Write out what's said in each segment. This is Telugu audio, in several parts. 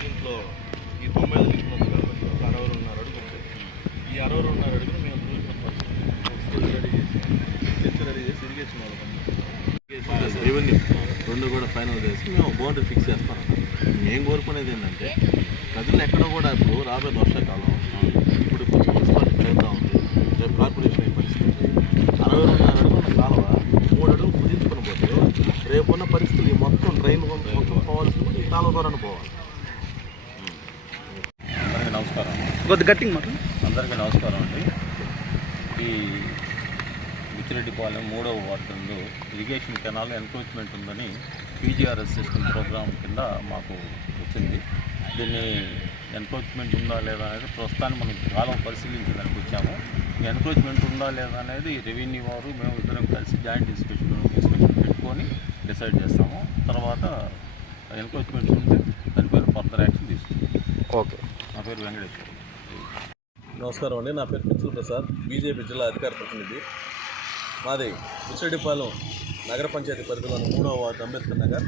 దీంట్లో ఈ తొంభై ఐదు లింకులు ఉంది కాబట్టి ఒక అరవై రెండున్నర అడుగు ఉంటుంది. ఈ అరవై రెండున్నర అడుగులు మేము చూసిన పరిస్థితి రెడీ చేసి స్కెచ్ రెడీ చేసి ఇరిగేషన్ వాళ్ళకి రెవెన్యూ రెండు కూడా ఫైనల్ చేసి మేము బౌండరీ ఫిక్స్ చేస్తాం. మేము కోరుకునేది ఏంటంటే ప్రజలు ఎక్కడో కూడా ఇప్పుడు రాబోయే వర్షాకాలం ఇప్పుడు కొంచెం మున్సిపాలిటీ పెరుగుతూ ఉంది. రేపు కార్పొరేషన్ అయ్యే పరిస్థితి. అరవై రెండున్నర అడుగుల కాలువ మూడు అడుగులు కుదించుకొని పోతే రేపున్న పరిస్థితులు ఈ మొత్తం డ్రైన్ మొత్తం పోవాల్సింది ఈ కాలువ ద్వారానే పోవాలి అందరికీ నమస్కారం కొద్ది గట్టిగా మాట అందరికీ నమస్కారం అండి. ఈ మిచ్చిరెడ్డిపాలెం మూడవ వార్డులో ఇరిగేషన్ కెనాల్ ఎన్క్రోచ్మెంట్ ఉందని పీజీఆర్ఎస్ సిస్టమ్ ప్రోగ్రామ్ కింద మాకు వచ్చింది. దీన్ని ఎన్క్రోచ్మెంట్ ఉందా లేదా అనేది ప్రస్తుతాన్ని మనం కాలం పరిశీలించడానికి వచ్చాము. ఎన్క్రోచ్మెంట్ ఉందా లేదా అనేది రెవెన్యూ వారు మేము ఇద్దరం కలిసి జాయింట్ ఇన్స్పెక్షన్ ఇన్స్పెక్షన్ పెట్టుకొని డిసైడ్ చేస్తాము. తర్వాత ఎన్క్రోచ్మెంట్ ఉంటే దాని పేరు ఫర్దర్ యాక్షన్ తీసుకుంటాం. ఓకే. నా పేరు వెంకటేశ్వర. నమస్కారం అండి. నా పేరు పిచ్చుల ప్రసాద్. బీజేపీ జిల్లా అధికార ప్రతినిధి. మాది ముచ్చిరెడ్డిపాలెం నగర పంచాయతీ పరిధిలోని మూడవ ward Ambedkar Nagar.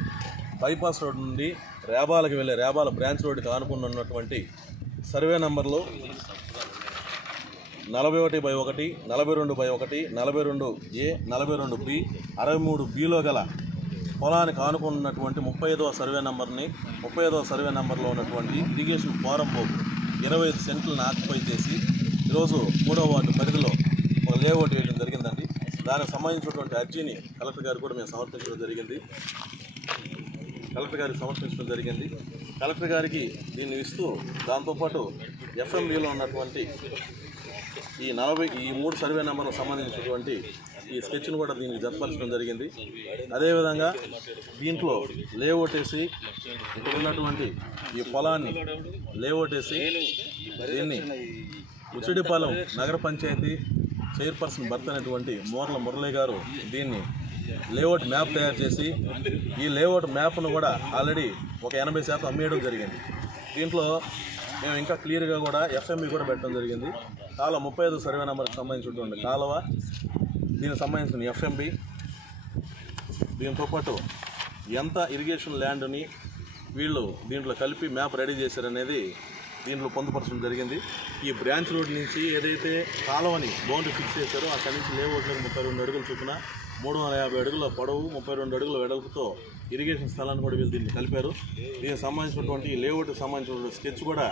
Bypass road నుండి రేబాలకు వెళ్ళే రేబాల బ్రాంచ్ రోడ్డుకి ఆనుకుని ఉన్నటువంటి సర్వే నంబర్లో నలభై ఒకటి బై ఒకటి నలభై రెండు బై ఒకటి నలభై రెండు ఏ నలభై రెండు బి అరవై మూడు బిలో గల పొలానికి ఆనుకున్నటువంటి ముప్పై ఐదవ సర్వే నంబర్ని ముప్పై ఐదవ సర్వే నంబర్లో ఉన్నటువంటి ఇరిగేషన్ ఫారం బోర్డు ఇరవై ఐదు సెంట్లను ఆక్యుపై చేసి ఈరోజు మూడవ వార్డు పరిధిలో ఒక లేఅవుట్ వేయడం జరిగిందండి. దానికి సంబంధించినటువంటి అర్జీని కలెక్టర్ గారు కూడా మేము సమర్పించడం జరిగింది. కలెక్టర్ గారికి సమర్పించడం జరిగింది. కలెక్టర్ గారికి దీన్ని ఇస్తూ దాంతోపాటు ఎఫ్ఎంబీలో ఉన్నటువంటి ఈ నలభై ఈ మూడు సర్వే నెంబర్కు సంబంధించినటువంటి ఈ స్కెచ్ను కూడా దీనికి జరపరచడం జరిగింది. అదేవిధంగా దీంట్లో లేఅవుట్ వేసి ఇక్కడ ఉన్నటువంటి ఈ పొలాన్ని లేఅవుట్ వేసి దీన్ని ఉచిడిపాలెం నగర పంచాయతీ చైర్పర్సన్ భర్త అయినటువంటి మోర్ల మురళి గారు దీన్ని లేఅవుట్ మ్యాప్ తయారు చేసి ఈ లేఅవుట్ మ్యాప్ను కూడా ఆల్రెడీ ఒక ఎనభై శాతం అమ్మేయడం జరిగింది. దీంట్లో మేము ఇంకా క్లియర్గా కూడా ఎఫ్ఎంఈ కూడా పెట్టడం జరిగింది. కాలువ ముప్పై ఐదు సర్వే నెంబర్కి సంబంధించినటువంటి కాలువ దీనికి సంబంధించిన ఎఫ్ఎంబి దీంతో పాటు ఎంత ఇరిగేషన్ ల్యాండ్ని వీళ్ళు దీంట్లో కలిపి మ్యాప్ రెడీ చేశారనేది దీంట్లో పొందుపరచడం జరిగింది. ఈ బ్రాంచ్ రోడ్ నుంచి ఏదైతే కాలువని బౌండరీ ఫిక్స్ చేశారో అక్కడి నుంచి లేఅవుట్లకు ముప్పై రెండు అడుగులు చొప్పున మూడు వందల యాభై అడుగుల పొడవు ముప్పై రెండు అడుగుల వెడల్పుతో ఇరిగేషన్ స్థలాన్ని కూడా వీళ్ళు దీన్ని కలిపారు. దీనికి సంబంధించినటువంటి లేఅవుట్కి సంబంధించినటువంటి స్కెచ్ కూడా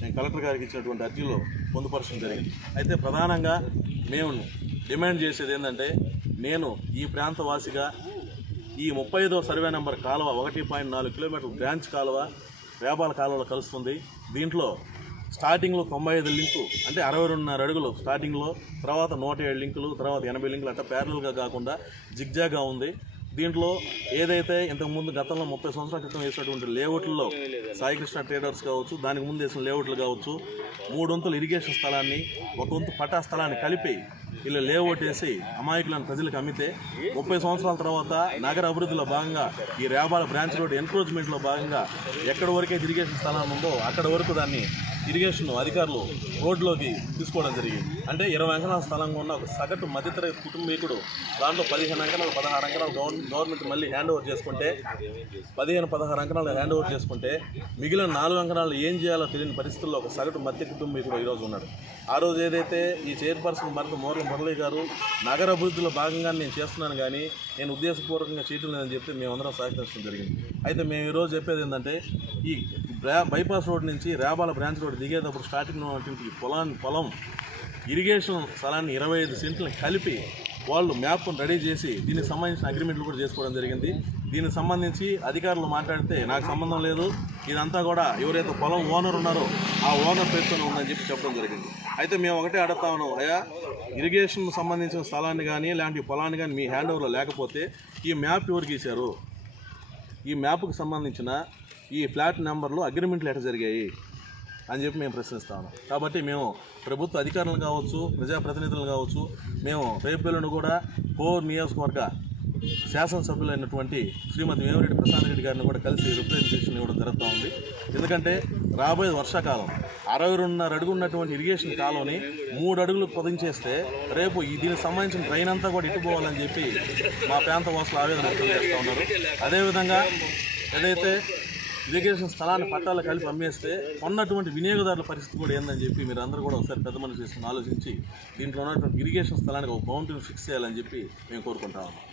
నేను కలెక్టర్ గారికి ఇచ్చినటువంటి అర్జీలో పొందుపరచడం జరిగింది. అయితే ప్రధానంగా మేము డిమాండ్ చేసేది ఏంటంటే నేను ఈ ప్రాంత వాసిగా ఈ ముప్పై ఐదో సర్వే నెంబర్ కాలువ ఒకటి పాయింట్ నాలుగు కిలోమీటర్ బ్రాంచ్ కాలువ వేపాల కాలువలో కలుస్తుంది. దీంట్లో స్టార్టింగ్లో తొంభై ఐదు లింకు అంటే అరవై రెండున్నర అడుగులు స్టార్టింగ్లో తర్వాత నూట ఏడు లింకులు తర్వాత ఎనభై లింకులు అట్లా ప్యారల్గా కాకుండా జిగ్జాగా ఉంది. దీంట్లో ఏదైతే ఇంతకుముందు గతంలో ముప్పై సంవత్సరాల క్రితం వేసినటువంటి లేఅవుట్లలో సాయికృష్ణ ట్రేడర్స్ కావచ్చు దానికి ముందు వేసిన లేఅవుట్లు కావచ్చు మూడు వంతులు ఇరిగేషన్ స్థలాన్ని ఒక వంతు పటా స్థలాన్ని కలిపి వీళ్ళు లేఅవుట్ వేసి అమాయకులను ప్రజలకు అమ్మితే ముప్పై సంవత్సరాల తర్వాత నగర అభివృద్ధిలో భాగంగా ఈ రేబాల బ్రాంచ్ రోడ్ ఎన్క్రోచ్మెంట్లో భాగంగా ఎక్కడి వరకే ఇరిగేషన్ స్థలం ఉందో అక్కడ వరకు దాన్ని ఇరిగేషన్ అధికారులు రోడ్లోకి తీసుకోవడం జరిగింది. అంటే ఇరవై అంకణాల స్థలంగా ఉన్న ఒక సగటు మధ్యతరగతి కుటుంబీకుడు దాంట్లో పదిహేను అంకణాలు పదహారు అంకణాలు గవర్నమెంట్ మళ్ళీ హ్యాండ్ ఓవర్ చేసుకుంటే పదిహేను పదహారు అంకణాలు హ్యాండ్ ఓవర్ చేసుకుంటే మిగిలిన నాలుగు అంకణాలు ఏం చేయాలో తెలియని పరిస్థితుల్లో ఒక సగటు మధ్య కుటుంబీకుడు ఈరోజు ఉన్నాడు. ఆ రోజు ఏదైతే ఈ చైర్పర్సన్ భరత మోర్ల మురళి గారు నగర అభివృద్ధిలో భాగంగా నేను చేస్తున్నాను కానీ నేను ఉద్దేశపూర్వకంగా చేయటం లేదని చెప్తే మేమందరం సహకరించడం జరిగింది. అయితే మేము ఈరోజు చెప్పేది ఏంటంటే ఈ బైపాస్ రోడ్ నుంచి రేబాల బ్రాంచ్ రోడ్ దిగేటప్పుడు స్టార్టింగ్ ఉన్నటువంటి పొలాన్ని పొలం ఇరిగేషన్ స్థలాన్ని ఇరవై ఐదు సెంట్లను కలిపి వాళ్ళు మ్యాప్ను రెడీ చేసి దీనికి సంబంధించిన అగ్రిమెంట్లు కూడా చేసుకోవడం జరిగింది. దీనికి సంబంధించి అధికారులు మాట్లాడితే నాకు సంబంధం లేదు ఇదంతా కూడా ఎవరైతే పొలం ఓనర్ ఉన్నారో ఆ ఓనర్ పేరుతోనే ఉందని చెప్పి చెప్పడం జరిగింది. అయితే మేము ఒకటే అడుగుతా ఉన్నాం అయ్యా ఇరిగేషన్ సంబంధించిన స్థలాన్ని కానీ ఇలాంటి పొలాన్ని కానీ మీ హ్యాండ్ ఓవర్లో లేకపోతే ఈ మ్యాప్ ఎవరు గీశారు ఈ మ్యాప్కు సంబంధించిన ఈ ఫ్లాట్ నెంబర్లో అగ్రిమెంట్లు ఎట్లా జరిగాయి? అని చెప్పి మేము ప్రశ్నిస్తాము కాబట్టి మేము ప్రభుత్వ అధికారులు కావచ్చు ప్రజాప్రతినిధులు కావచ్చు మేము రేపు కూడా కోర్ నియోజకవర్గ శాసనసభ్యులైనటువంటి శ్రీమతి వేమిరెడ్డి ప్రసాద్ రెడ్డి గారిని కూడా కలిసి రిప్రజెంటేషన్ ఇవ్వడం జరుగుతూ ఉంది. ఎందుకంటే రాబోయే వర్షాకాలం అరవై రెండున్నర అడుగు ఉన్నటువంటి ఇరిగేషన్ కాలువని మూడు అడుగులు పొదించేస్తే రేపు దీనికి సంబంధించిన ట్రైన్ అంతా కూడా ఇటుపోవాలని చెప్పి మా ప్రాంత వాసులు ఆవేదన వ్యక్తం చేస్తూ ఉన్నారు. అదేవిధంగా ఏదైతే ఇరిగేషన్ స్థలాన్ని పట్టాలు కలిపి అమ్మేస్తే కొన్నటువంటి వినియోగదారుల పరిస్థితి కూడా ఏందని చెప్పి మీరు అందరూ కూడా ఒకసారి పెద్ద మనిషి చేసుకుని ఆలోచించి దీంట్లో ఉన్నటువంటి ఇరిగేషన్ స్థలానికి ఒక బౌండరీని ఫిక్స్ చేయాలని చెప్పి మేము కోరుకుంటా ఉన్నాం.